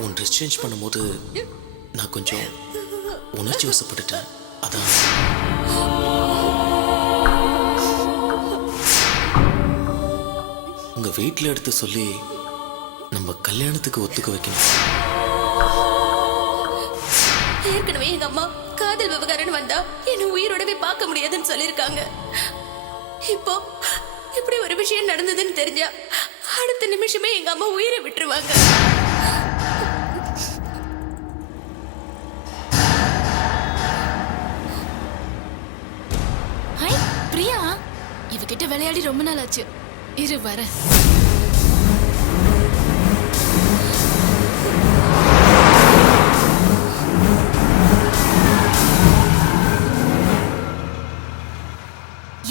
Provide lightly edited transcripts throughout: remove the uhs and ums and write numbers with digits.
உன் dress change பண்ணும்போது நான் கொஞ்சம் உணர்ச்சி வசப்பட்டுட்டேன். அதான் உங்க வீட்டில் எடுத்து சொல்லி நம்ம கல்யாணத்துக்கு ஒத்துக்க வைக்கணும். ஏற்கனவே எங்க அம்மா காதல் விவகாரம் வந்தா என்ன உயிரோடவே பார்க்க முடியாதுன்னு சொல்லிருக்காங்க. இப்போ இப்படி ஒரு விஷயம் நடந்ததுன்னு தெரிஞ்சா அடுத்த நிமிஷமே எங்க அம்மா உயிரை விட்டுருவாங்க. ஹாய் பிரியா, இவகிட்ட விளையாடி ரொம்ப நாள் ஆச்சு. இரு வர.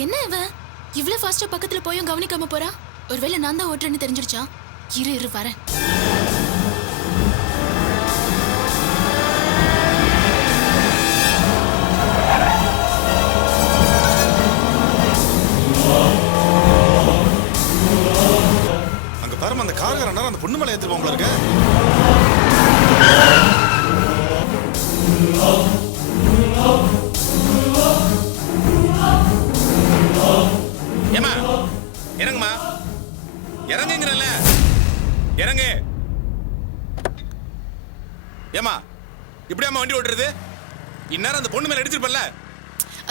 என்ன இவ இவ்ளோ ஃபாஸ்டா பக்கத்துல போயும் கவனிக்காம போறா? ஒருவேளை நான் தான் ஓட்டுறேன்னு தெரிஞ்சிருச்சா? இரு இரு வரேன். அங்க பாருமா, அந்த கார்காரன் அந்த பொண்ணு மேல ஏத்துருவோம் போல இருக்கு. ஏமா இறங்குமா, இறங்குங்கறல்ல, இறங்கு. ஏமா இப்படியாமா வண்டி ஓட்டுறது? இந்நேரம் அந்த பொண்ணு மேல அடிச்சிருப்பல்ல.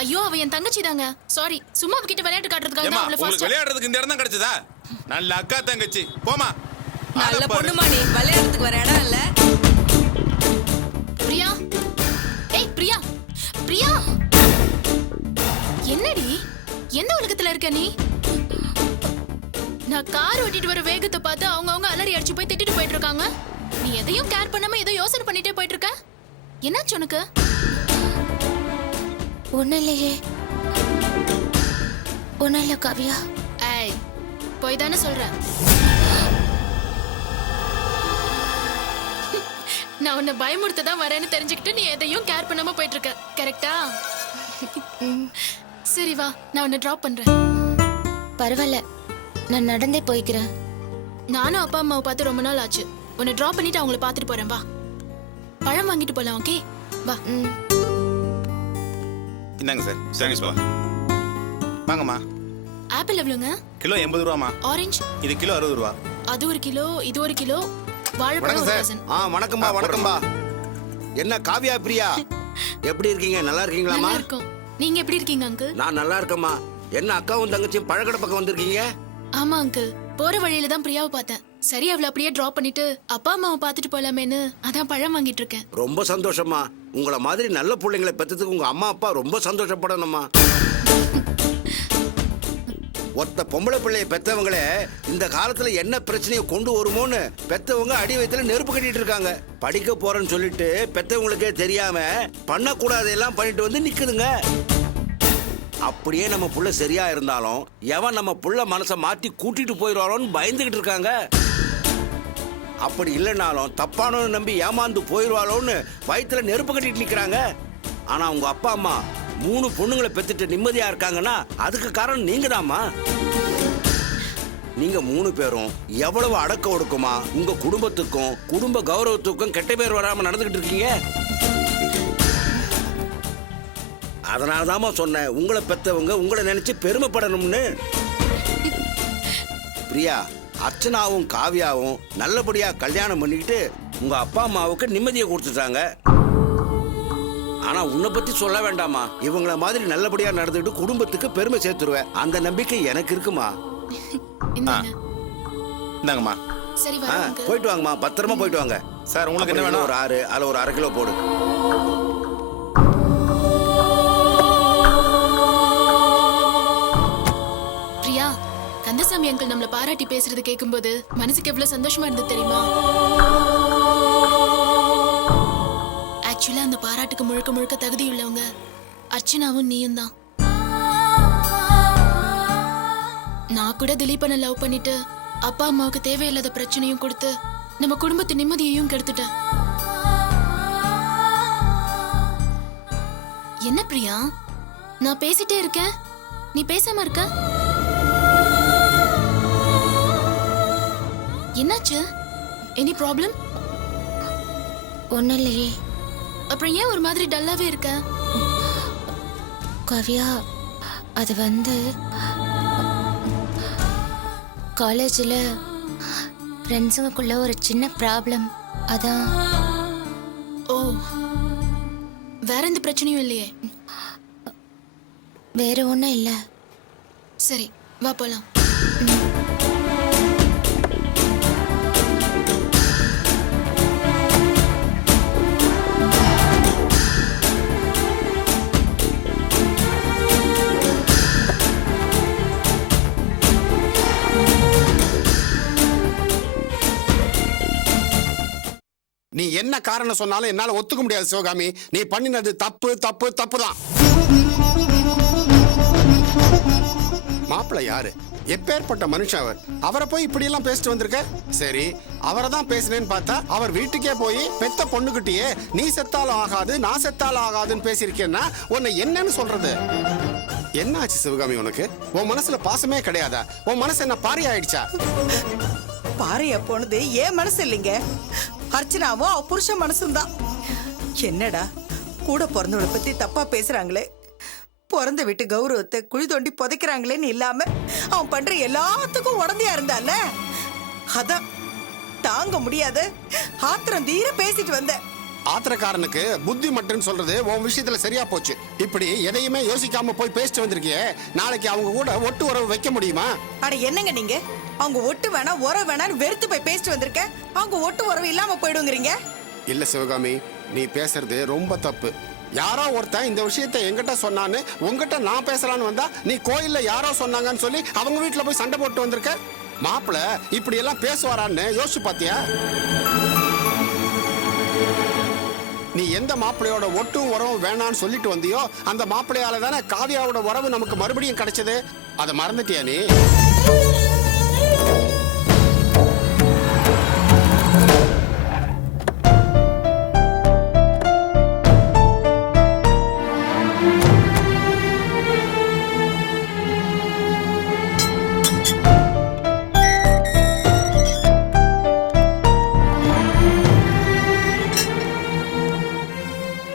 ஐயோ அவ என் தங்கச்சி தாங்க. சாரி, சும்மா அவகிட்ட விளையாட்டு காட்டுறதுக்காக ஏமா தான் அவளை உங்களுக்கு ஃபாஸ்டா. விளையாடுறதுக்கு இந்த இடம் தான் கிடைச்சதா? நல்ல அக்கா தங்கச்சி, போமா. நல்ல பொண்ணுமா நீ, விளையாடுறதுக்கு வர இடம் இல்ல. பிரியா, ஏய் பிரியா, பிரியா, என்னடி எந்த உலகத்துல இருக்க நீ? நான் கார் ஓட்டிட்டு வர வேகத்தை பார்த்து அவங்க அலறி அடிச்சு போய் திட்டிட்டு போயிட்டு இருக்காங்க. நீ எதையும் கேர் பண்ணாம ஏதோ யோசனை பண்ணிட்டே போயிட்டு இருக்க. என்னாச்சு உனக்கு? ஒண்ணும் இல்லையே, ஒண்ணும் இல்ல காவியா. ஏய் போய் தானே சொல்றேன். நான் உன்னை பயமுறுத்த தான் வரேன்னு தெரிஞ்சுக்கிட்டு நீ எதையும் கேர் பண்ணாம போயிட்டு இருக்க, கரெக்டா? சரி வா, நான் உன்னை டிராப் பண்றேன். பரவாயில்ல, நான் நடந்தே போய்க்கிறேன். நானும் அப்பா அம்மாவை பார்த்து ரொம்ப நாள் ஆச்சு. உன்னை டிராப் பண்ணிட்டு அவங்கள பார்த்துட்டு போறேன். வா, பழம் வாங்கிட்டு போலாம். ஓகே வா. இந்தாங்க சார். தேங்க்ஸ்ப்பா. வாங்கம்மா. ஆப்பிள் எவ்வளோங்க? கிலோ 80 ரூபாமா. ஆரஞ்சு? இது கிலோ 60 ரூபா. அது ஒரு கிலோ, இது ஒரு கிலோ. வாழைப்பழம் ஒரு டசன். வணக்கம்பா. வணக்கம்பா. என்ன காவியா, பிரியா எப்படி இருக்கீங்க? நல்லா இருக்கீங்களாமா? நல்லா இருக்கும். நீங்க எப்படி இருக்கீங்க அங்கிள்? நான் நல்லா இருக்கேம்மா. என்ன அக்காவும் தங்கச்சியும் பழக்கடை பக்கம் வந்திருக்கீங்க? ஆமா அங்கிள், போற வழியில தான் பிரியாவை பார்த்தேன். சரி அவளை அப்படியே டிராப் பண்ணிட்டு அப்பா அம்மாவை பார்த்துட்டு போலாமேன்னு அதான் பழம் வாங்கிட்டு இருக்கேன். ரொம்ப சந்தோஷமா. உங்களை மாதிரி நல்ல பிள்ளைங்களை பெற்றதுக்கு உங்க அம்மா அப்பா ரொம்ப சந்தோஷப்படணும்மா. ஒத்த பொம்பளை பிள்ளைய பெத்தவங்களே இந்த காலத்துல என்ன பிரச்சனையை கொண்டு வருமோன்னு பெத்தவங்க அடி வயித்துல நெருப்பு கட்டிட்டு இருக்காங்க. படிக்க போறேன்னு சொல்லிட்டு பெத்தவங்களுக்கே தெரியாம பண்ணக்கூடாதெல்லாம் பண்ணிட்டு வந்து நிக்குதுங்க. அப்படியே நம்ம புள்ள சரியா இருந்தாலும் எவன் நம்ம புள்ள மனசை மாத்தி கூட்டிட்டு போயிடுவாரோன்னு பயந்துகிட்டு இருக்காங்க. அப்படி இல்லைனாலும் தப்பானவன்னு நம்பி ஏமாந்து போயிடுவாளோன்னு வயித்துல நெருப்பு கட்டிட்டு நிக்கிறாங்க. ஆனா உங்க அப்பா அம்மா 3 பொண்ணுங்களை பெத்துட்டு நிம்மதியா இருக்காங்கன்னா அதுக்கு காரணம் நீங்க தாம்மா. நீங்க 3 பேரும் எவ்வளவு அடக்க ஒடுக்குமா உங்க குடும்பத்துக்கும் குடும்ப கௌரவத்துக்கும் கெட்ட பேர் வராம நடந்துகிட்டு இருக்கீங்க. அதனாலதாம்மா சொன்னேன் உங்களை பெத்தவங்க உங்களை நினைச்சு பெருமைப்படணும்னு. பிரியா, அர்ச்சனாவும் காவியாவும் நல்லபடியா கல்யாணம் பண்ணிக்கிட்டு உங்க அப்பா அம்மாவுக்கு நிம்மதியை கொடுத்துட்டாங்க. ஆனா உன்னை பத்தி சொல்ல வேண்டாமா. இவங்கள மாதிரி நல்லபடியா நடந்துட்டு குடும்பத்துக்கு பெருமை சேர்த்துருவேன். அந்த நம்பிக்கை எனக்கு இருக்குமா. இந்தாங்கம்மா. சரி வா அங்கிள். போயிட்டு வாங்கம்மா, பத்திரமா போயிட்டு வாங்க. சார் உங்களுக்கு என்ன வேணும்? ஒரு 6, அதுல ஒரு 1/2 கிலோ போடு. பிரியா, கந்தசாமி அங்கிள் நம்மள பாராட்டி பேசுறது கேட்கும்போது மனசுக்கு எவ்வளவு சந்தோஷமா இருந்தது தெரியுமா? ஆக்சுவலா அந்த பாராட்டுக்கு முழுக்க முழுக்க தகுதி உள்ளவங்க அர்ச்சனாவும் நீயும் தான். நான் கூட திலீபனை லவ் பண்ணிட்டு அப்பா அம்மாவுக்கு தேவையில்லாத பிரச்சனையும் கொடுத்து நம்ம குடும்பத்து நிம்மதியையும் கெடுத்துட்டேன். என்ன பிரியா, நான் பேசிட்டே இருக்கேன், நீ பேசாம இருக்க? என்னாச்சு? Any problem? ஒன்றும் இல்லையே. அப்புறம் ஏன் ஒரு மாதிரி டல்லாவே இருக்க? கவ்யா, அது வந்து காலேஜில் ஃப்ரெண்ட்ஸுங்களுக்குள்ள ஒரு சின்ன ப்ராப்ளம், அதான். ஓ, வேற எந்த பிரச்சனையும் இல்லையே? வேற ஒன்றும் இல்லை. சரி, வா போலாம். நீ என்ன காரணம் சொன்னாலும் என்னால ஒத்துக்க முடியாது சிவகாமி. நீ பண்ணினது தப்பு தப்பு தப்பு தான். மாப்பிள்ளை யாரு? எப்பேற்பட்ட மனுஷன் அவர்? அவரை போய் இப்படி எல்லாம் பேசிட்டு வந்திருக்க? சரி, அவரை தான் பேசினேன்னு பார்த்தா அவர் வீட்டுக்கே போய் பெத்த பொண்ணுகிட்டயே நீ செத்தாலும் ஆகாது நான் செத்தாலும் ஆகாதுன்னு பேசியிருக்கேன்னா உன்னை என்னன்னு சொல்றது? என்ன ஆச்சு சிவகாமி உனக்கு? உன் மனசுல பாசமே கிடையாதா? உன் மனசு என்ன பாரி ஆயிடுச்சா? பாறைய போனது ஏன் மனசு இல்லைங்க, அர்ச்சனாவும் அவ புருஷன் மனசும் தான். என்னடா கூட பிறந்தவளை பத்தி தப்பா பேசுறாங்களே, பிறந்த வீட்டு கௌரவத்தை குழி தோண்டி புதைக்கிறாங்களேன்னு இல்லாம அவன் பண்ற எல்லாத்துக்கும் உடந்தையா இருந்தால, அதான் தாங்க முடியாத ஆத்திரம் தீர பேசிட்டு வந்த. ஆத்திரக்காரனுக்கு புத்தி மட்டும் சொல்றது உன் விஷயத்துல சரியா போச்சு. இப்படி எதையுமே யோசிக்காம போய் பேசிட்டு வந்திருக்கியே, நாளைக்கு அவங்க கூட ஒட்டு உறவு வைக்க முடியுமா? அட என்னங்க நீங்க, அவங்க ஒட்டு வேணா உறவு வேணான்னு வெறுத்து போய் பேசிட்டு வந்திருக்க, அவங்க ஒட்டு உறவு இல்லாம போயிடுங்கிறீங்க? இல்ல சிவகாமி, நீ பேசுறது ரொம்ப தப்பு. யாரோ ஒருத்தன் இந்த விஷயத்தை என்கிட்ட சொன்னான்னு உங்ககிட்ட நான் பேசலான்னு வந்தா நீ கோயில்ல யாரோ சொன்னாங்கன்னு சொல்லி அவங்க வீட்டுல போய் சண்டை போட்டு வந்திருக்க. மாப்பிள்ள இப்படி எல்லாம் பேசுவாரான்னு யோசிச்சு பாத்தியா? நீ எந்த மாப்பிள்ளையோட ஒட்டும் உறவும் வேணான்னு சொல்லிட்டு வந்தியோ அந்த மாப்பிள்ளையால தானே காவியாவோட உறவு நமக்கு மறுபடியும் கிடைச்சது. அதை மறந்துட்டியா நீ?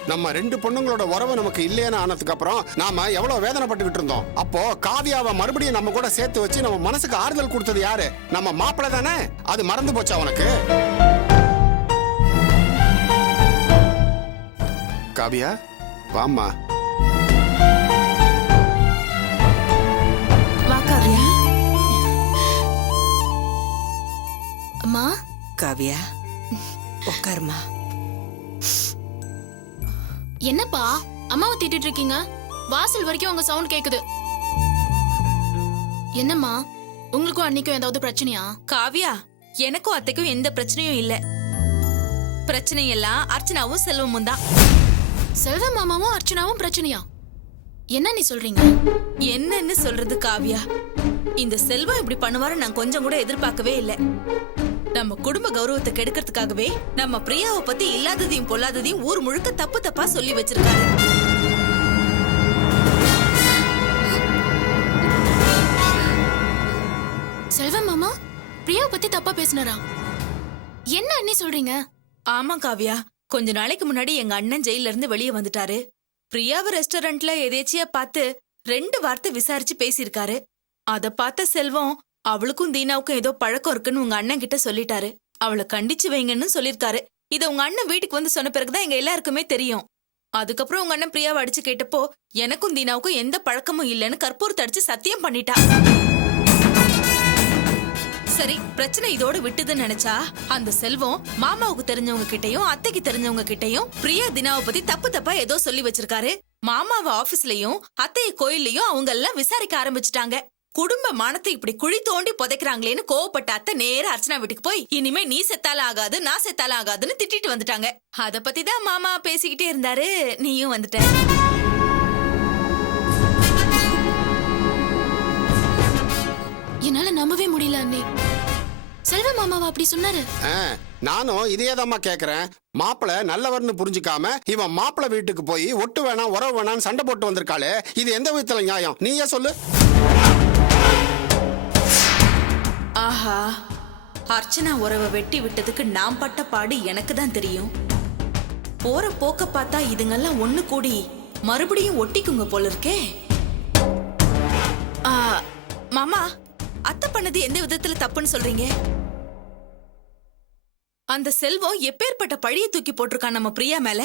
நம்ம ரெண்டு பொண்ணுங்களோட உறவு நமக்கு இல்லைன்னு ஆனதுக்கு அப்புறம் நாம எவ்வளவு வேதனைப்பட்டுக்கிட்டு இருந்தோம். அப்போ காவியாவை மறுபடியும் நம்ம கூட சேர்த்து வச்சு நம்ம மனசுக்கு ஆறுதல் கொடுத்தது யாரு? நம்ம மாப்பிள்ளை தானே. அது மறந்து போச்சா உனக்கு? காவியா, வாம்மா. வா காவியா. அம்மா. காவியா, உட்காருமா. என்னப்பா அம்மாவை திட்டிட்டு இருக்கீங்க? வாசல் வரைக்கும் உங்க சவுண்ட் கேக்குது. என்னம்மா, உங்களுக்கும் அன்னைக்கும் ஏதாவது பிரச்சனையா? காவியா, எனக்கும் அத்தைக்கும் எந்த பிரச்சனையும் இல்ல. பிரச்சனை எல்லாம் அர்ச்சனாவும் செல்வமும் தான். செல்வ மாமாவும் அர்ச்சனாவும் பிரச்சனையா? என்ன நீ சொல்றீங்க? என்னன்னு சொல்றது காவியா, இந்த செல்வம் இப்படி பண்ணுவாரு நான் கொஞ்சம் கூட எதிர்பார்க்கவே இல்லை. நம்ம குடும்ப கௌரவத்தை கெடுக்கிறதுக்காகவே நம்ம பிரியாவை பத்தி இல்லாததையும் பொல்லாததையும் ஊர் முழுக்க தப்பு தப்பா சொல்லி வச்சிருக்காரு. செல்வ மாமா பிரியாவை பத்தி தப்பா பேசினாரா? என்ன அண்ணி சொல்றீங்க? ஆமா காவியா, கொஞ்ச நாளைக்கு முன்னாடி எங்க அண்ணன் ஜெயில இருந்து வெளியே வந்துட்டாரு. பிரியாவை ரெஸ்டாரண்ட்ல எதேச்சியா பார்த்து 2 வார்த்தை விசாரிச்சு பேசியிருக்காரு. அத பார்த்த செல்வம் அவளுக்கும் தீனாவுக்கும் ஏதோ பழக்கம் இருக்குன்னு உங்க அண்ணன் கிட்ட சொல்லிட்டாரு. அவளை கண்டிச்சு வைங்கன்னு சொல்லிருக்காரு. இத உங்க அண்ணன் வீட்டுக்கு வந்து சொன்ன பிறகுதான் எங்க எல்லாருக்குமே தெரியும். அதுக்கப்புறம் உங்க அண்ணன் பிரியாவை அடிச்சு கேட்டப்போ எனக்கும் தீனாவுக்கும் எந்த பழக்கமும் இல்லைன்னு கற்பூரத்தை அடிச்சு சத்தியம் பண்ணிட்டா. சரி, பிரச்சனை இதோட விட்டுதுன்னு நினைச்சா அந்த செல்வம் மாமாவுக்கு தெரிஞ்சவங்க கிட்டயும் அத்தைக்கு தெரிஞ்சவங்க கிட்டயும் பிரியா தினாவை பத்தி தப்பு தப்பா ஏதோ சொல்லி வச்சிருக்காரு. மாமாவை ஆபீஸ்லயும் அத்தைய கோயில்லையும் அவங்க எல்லாம் விசாரிக்க ஆரம்பிச்சுட்டாங்க. குடும்ப மானத்தை இப்படி குழி தோண்டி புதைக்கிறாங்களேன்னு கோவப்பட்ட அத்தை நேரா அர்ச்சனா வீட்டுக்கு போய் இனிமே நீ செத்தாலும் ஆகாது நான் செத்தாலும் ஆகாதுன்னு திட்டிட்டு வந்துட்டாங்க. அத பத்தி தான் மாமா பேசிக்கிட்டே இருந்தாரு, நீயும் வந்துட்ட. என்னால நம்பவே முடியல அண்ணி. செல்வ மாமாவா அப்படி சொன்னாரு? நானும் இதேதாம்மா கேக்குறேன். மாப்பிள்ளை நல்லவர்னு புரிஞ்சுக்காம இவன் மாப்பிள்ளை வீட்டுக்கு போய் ஒட்டு வேணாம் உறவு வேணான்னு சண்டை போட்டு வந்திருக்காளே, இது எந்த விதத்துல நியாயம்? நீயே சொல்லு. ஆஹா, அர்ச்சனா உறவை வெட்டி விட்டதுக்கு நான் பட்ட பாடு எனக்கு தான் தெரியும். போற போக்க பார்த்தா இதுங்கெல்லாம் ஒண்ணு கூடி மறுபடியும் ஒட்டிக்குங்க போல இருக்கே. ஆ, மாமா, அத்தை பண்ணது எந்த விதத்துல தப்புன்னு சொல்றீங்க? அந்த செல்வம் எப்பேற்பட்ட பழிய தூக்கி போட்டிருக்கான் நம்ம பிரியா மேல.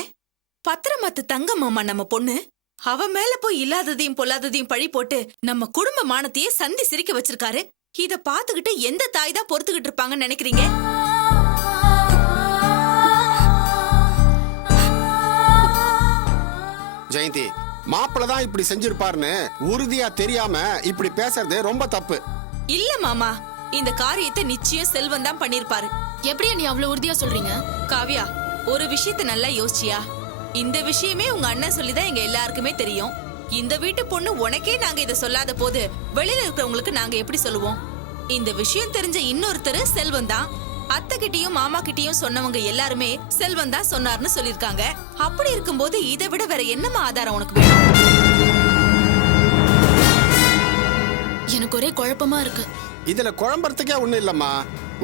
பத்திரமாத்து தங்க மாமா நம்ம பொண்ணு. அவ மேல போய் இல்லாததையும் பொல்லாததையும் பழி போட்டு நம்ம குடும்ப மானத்தையே சந்தி சிரிக்க வச்சிருக்காரு. இத பாத்துக்கிட்டு எந்த தாய் தான் பொறுத்துக்கிட்டு இருப்பாங்கன்னு நினைக்கிறீங்க? ஜெயந்தி, மாப்பிள்ள தான் இப்படி செஞ்சிருப்பாருன்னு உறுதியா தெரியாம இப்படி பேசுறது ரொம்ப தப்பு. இல்ல மாமா, இந்த காரியத்தை நிச்சயம் செல்வம் தான் பண்ணிருப்பாரு. எப்படியா நீ அவ்வளவு உறுதியா சொல்றீங்க? காவ்யா, ஒரு விஷயத்தை நல்லா யோசிச்சியா? இந்த விஷயமே உங்க அண்ணன் சொல்லிதான் எங்க எல்லாருக்குமே தெரியும். இந்த வீட்டு பொண்ணு உனக்கே நாங்க இத சொல்லாத போது வெளியில இருக்கிறவங்களுக்கு நாங்க எப்படி சொல்லுவோம்? இந்த விஷயம் தெரிஞ்ச இன்னொருத்தர் செல்வம் தான். அத்தை கிட்டயும் மாமா கிட்டயும் சொன்னவங்க எல்லாருமே செல்வம் தான் சொன்னார்னு சொல்லிருக்காங்க. அப்படி இருக்கும்போது இதை விட வேற என்னமா ஆதாரம் உனக்கு வேணும்? எனக்கு ஒரே குழப்பமா இருக்கு. இதுல குழம்புறதுக்கே ஒண்ணும் இல்லம்மா.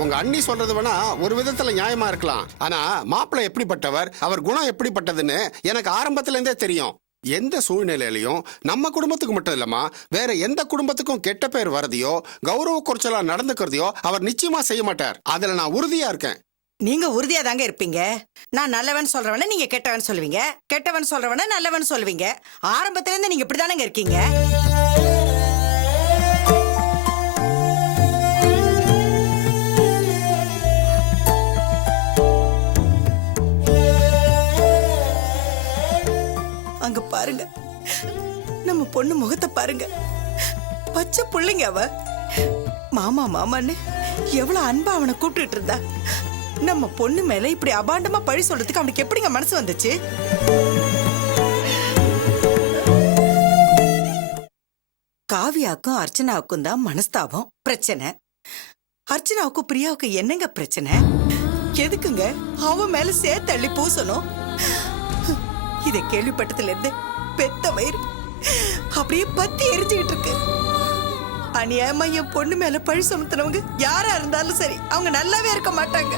உங்க அண்ணி சொல்றது வேணா ஒரு விதத்துல நியாயமா இருக்கலாம். ஆனா மாப்பிள்ளை எப்படிப்பட்டவர், அவர் குணம் எப்படிப்பட்டதுன்னு எனக்கு ஆரம்பத்துல இருந்தே தெரியும். எந்த சூழ்நிலையிலையும் நம்ம குடும்பத்துக்கு மட்டும் இல்லம்மா, வேற எந்த குடும்பத்துக்கும் கெட்ட பேர் வரதையோ கௌரவ குறைச்சலா நடந்துக்கிறதையோ அவர் நிச்சயமா செய்ய மாட்டார். அதுல நான் உறுதியா இருக்கேன். நீங்க உறுதியா தாங்க இருப்பீங்க. நான் நல்லவன் சொல்றவன நீங்க கெட்டவன் சொல்லுவீங்க, கெட்டவன் சொல்றவன நல்லவன் சொல்லுவீங்க. ஆரம்பத்துல இருந்து நீங்க இப்படிதானங்க இருக்கீங்க. அங்க பாருங்க, நம்ம பொண்ணு முகத்தை பாருங்க. பச்சை புள்ளைங்க அவ. மாமா மாமான்னு எவ்வளவு அன்பா அவனை கூப்பிட்டு இருந்தா. நம்ம பொண்ணு மேல இப்படி அபாண்டமா பழி சொல்றதுக்கு அவனுக்கு எப்படிங்க மனசு வந்துச்சு? காவியாக்கும் அர்ச்சனாவுக்கும் தான் மனஸ்தாபம் பிரச்சனை. அர்ச்சனாவுக்கும் பிரியாவுக்கு என்னங்க பிரச்சனை? எதுக்குங்க அவ மேல சேர்த்தள்ளி பூசணும்? இதை கேள்விப்பட்டதுல இருந்து பெத்த வயிறு அப்படியே பத்தி எரிஞ்சுக்கிட்டு இருக்கு. அநியாயமா என் பொண்ணு மேல பழி சுமத்துனவங்க யாரா இருந்தாலும் சரி, அவங்க நல்லாவே இருக்க மாட்டாங்க.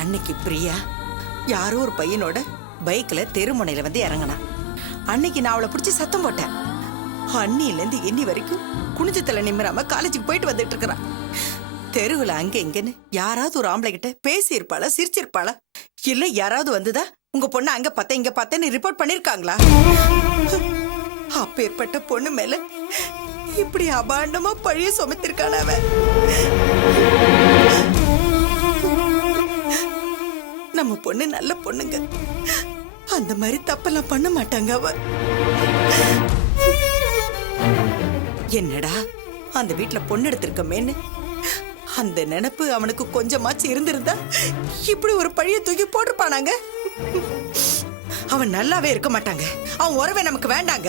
அன்னைக்கு பிரியா யாரோ ஒரு பையனோட பைக்ல தெருமுனையில வந்து இறங்கினா. அன்னைக்கு நான் அவளை பிடிச்சி சத்தம் போட்டேன். அன்னில இருந்து எண்ணி வரைக்கும் குனிஞ்ச தலை நிம்மராம காலேஜுக்கு போயிட்டு வந்துட்டு இருக்கிறான். தெருவுல அங்க இங்கன்னு யாராவது ஒரு ஆம்பளை கிட்ட பேசி இருப்பாளா, சிரிச்சிருப்பாளா? இல்ல யாராவது வந்துதா உங்க பொண்ணு அங்க பார்த்த இங்க பார்த்தேன்னு ரிப்போர்ட் பண்ணிருக்காங்களா? அப்பேற்பட்ட பொண்ணு மேல இப்படி அபாண்டமா பழிய சுமத்திருக்கான அவ. நம்ம பொண்ணு நல்ல பொண்ணுங்க, அந்த மாதிரி தப்பெல்லாம் பண்ண மாட்டாங்க அவ. என்னடா அந்த வீட்டுல பொண்ணு எடுத்திருக்கமேன்னு அந்த நினைப்பு அவனுக்கு கொஞ்சமாச்சு இருந்திருந்தா இப்படி ஒரு பழிய தூக்கி போட்டிருப்பானாங்க. அவன் நல்லாவே இருக்க மாட்டாங்க. அவன் உறவே நமக்கு வேண்டாங்க.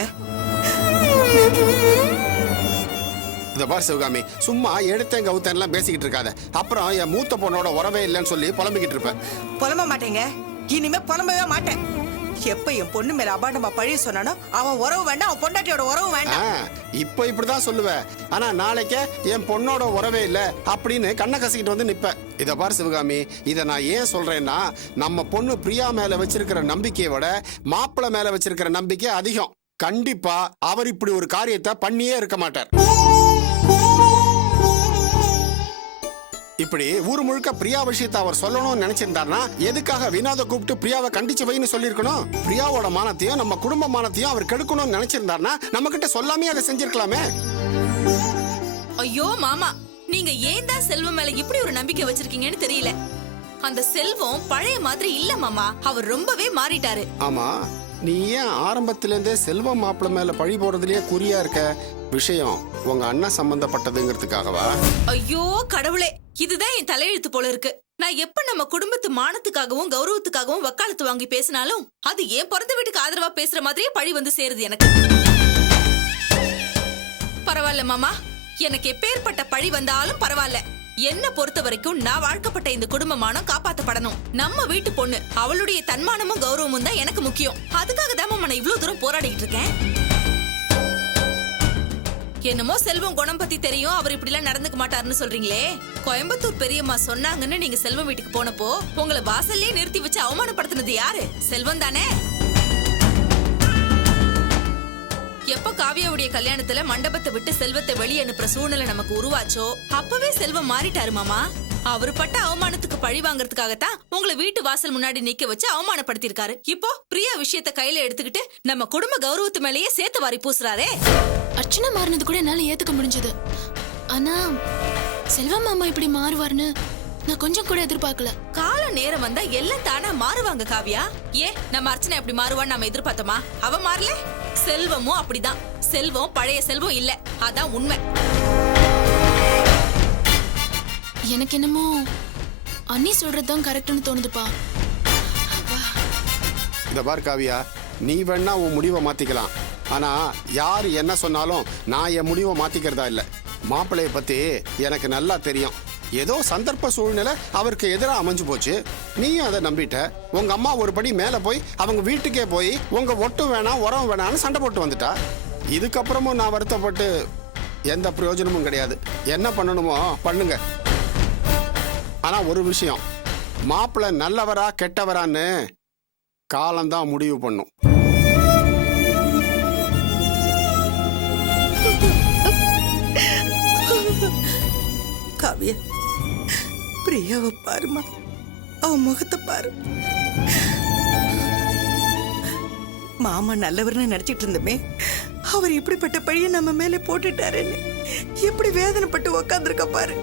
இத பார் சிவகாமி, சும்மா எடுத்தேன் கவுத்தேன் எல்லாம் பேசிக்கிட்டு இருக்காத. அப்புறம் என் மூத்த பொண்ணோட உறவே இல்லைன்னு சொல்லி புலம்பிக்கிட்டு இருப்பேன். புலம்ப மாட்டேங்க, இனிமே புலம்பவே மாட்டேன். எப்ப என் பொண்ணு மேல அபாண்டமா பழிய சொன்னானோ அவன் உறவு வேண்டாம், அவன் பொண்டாட்டியோட உறவு வேண்டாம். இப்ப இப்படிதான் சொல்லுவேன். ஆனா நாளைக்கே என் பொண்ணோட உறவே இல்ல அப்படின்னு கண்ணை கசிக்கிட்டு வந்து நிப்ப. இத பார் சிவகாமி, இத நான் ஏன் சொல்றேன்னா, நம்ம பொண்ணு பிரியா மேல வச்சிருக்கிற நம்பிக்கையை விட மாப்பிள்ளை மேல வச்சிருக்கிற நம்பிக்கை அதிகம். கண்டிப்பா அவர் இப்படி ஒரு காரியத்தை பண்ணியே இருக்க மாட்டார். இப்படி ஊர் முழுக்க பிரியா விஷயத்தை அவர் சொல்லணும்னு நினைச்சிருந்தாருன்னா எதுக்காக வினோத கூப்பிட்டு பிரியாவை கண்டிச்சு வைன்னு சொல்லிருக்கணும்? பிரியாவோட மானத்தையும் நம்ம குடும்ப மானத்தையும் அவர் கெடுக்கணும்னு நினைச்சிருந்தாருன்னா நம்ம கிட்ட சொல்லாமே அதை செஞ்சிருக்கலாமே. ஐயோ மாமா, நீங்க ஏன் தான் செல்வம் மேல இப்படி ஒரு நம்பிக்கை வச்சிருக்கீங்கன்னு தெரியல. அந்த செல்வம் பழைய மாதிரி இல்ல மாமா, அவர் ரொம்பவே மாறிட்டாரு. ஆமா, நீ ஏன் ஆரம்பத்துல இருந்தே செல்வம் மாப்பிள்ள மேல பழி போறதுலயே குறியா இருக்க? விஷயம் உங்க அண்ணன் சம்பந்தப்பட்டதுங்கிறதுக்காகவா? ஐயோ கடவுளே, இதுதான் என் தலையெழுத்து போல இருக்கு. நான் எப்ப நம்ம குடும்பத்து மானத்துக்காகவும் கௌரவத்துக்காகவும் வக்காலத்து வாங்கி பேசினாலும் அது ஏன் பிறந்த வீட்டுக்கு ஆதரவா பேசுற மாதிரியே பழி வந்து சேருது எனக்கு. பரவாயில்ல மாமா, எனக்கு எப்பேற்பட்ட பழி வந்தாலும் பரவாயில்ல. என்ன பொறுத்த வரைக்கும் நான் வாழ்க்கப்பட்ட இந்த குடும்பமானம் காப்பாத்தப்படணும். நம்ம வீட்டு பொண்ணு, அவளுடைய தன்மானமும் கௌரவமும் தான் எனக்கு முக்கியம். அதுக்காக தான் மாமா நான் இவ்வளவு தூரம் போராடிட்டு இருக்கேன். என்னமோ செல்வம் குணம் பத்தி தெரியும், அவர் இப்படி எல்லாம் நடந்துக்க மாட்டாருன்னு சொல்றீங்களே. கோயம்புத்தூர் பெரியம்மா சொன்னாங்கன்னு நீங்க செல்வம் வீட்டுக்கு போனப்போ உங்களை வாசல்லே நிறுத்தி வச்சு அவமானப்படுத்தினது யாரு? செல்வம் தானே. எப்ப காவியாவுடைய கல்யாணத்துல மண்டபத்தை விட்டு செல்வத்தை வெளியே அனுப்புற சூழ்நிலை நமக்கு உருவாச்சோ அப்பவே செல்வம் மாறிட்டாரு மாமா. அவரு பட்ட அவமானத்துக்கு பழி வாங்கறதுக்காகத்தான் உங்களை வீட்டு வாசல் முன்னாடி நிக்க வச்சு அவமானப்படுத்திருக்காரு. இப்போ பிரியா விஷயத்த கையில எடுத்துக்கிட்டு நம்ம குடும்ப கௌரவத்து மேலேயே சேர்த்து வாரி பூசுறாரே. அர்ச்சனா மாறினது கூட என்னால ஏத்துக்க முடிஞ்சது. ஆனா செல்வம் மாமா இப்படி மாறுவார்னு நான் கொஞ்சம் கூட எதிர்பார்க்கல. கால நேரம் வந்தா எல்லாம் தானா மாறுவாங்க காவியா. ஏன் நம்ம அர்ச்சனா எப்படி மாறுவான்னு நம்ம எதிர்பார்த்தோமா? அவ மாறல. செல்வமும் அப்படிதான். செல்வம் பழைய செல்வம் இல்ல, அதான் உண்மை. எனக்கு என்னமோ அண்ணி சொல்றதுதான் கரெக்ட்னு தோணுதுப்பா. இந்த பார் காவியா, நீ வேணா உன் முடிவை மாத்திக்கலாம். ஆனா யாரு என்ன சொன்னாலும் நான் என் முடிவை மாத்திக்கிறதா இல்ல. மாப்பிள்ளைய பத்தி எனக்கு நல்லா தெரியும். ஏதோ சந்தர்ப்ப சூழ்நிலை அவருக்கு எதிராக அமைஞ்சு போச்சு. நீயும் அதை நம்பிட்ட. உங்க அம்மா ஒரு படி மேல போய் அவங்க வீட்டுக்கே போய் உங்க ஒட்டு வேணாம் உரம் வேணாம்னு சண்டை போட்டு வந்துட்டா. இதுக்கப்புறமும் நான் வருத்தப்பட்டு எந்த பிரயோஜனமும் கிடையாது. என்ன பண்ணணுமோ பண்ணுங்க. ஆனா ஒரு விஷயம், மாப்பிள்ளை நல்லவரா கெட்டவரான்னு காலம்தான் முடிவு பண்ணும். காவியா, பிரியாவை பாருமா, அவன் முகத்தை பாரு. மாமா நல்லவர்னு நினைச்சிட்டு இருந்தமே, அவர் இப்படிப்பட்ட பழிய நம்ம மேல போட்டுட்டாருன்னு எப்படி வேதனைப்பட்டு உக்காந்துருக்க பாரு.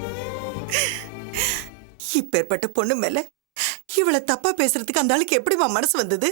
இப்பேற்பட்ட பொண்ணு மேல இவளை தப்பா பேசுறதுக்கு அந்த ஆளுக்கு எப்படிமா மனசு வந்தது?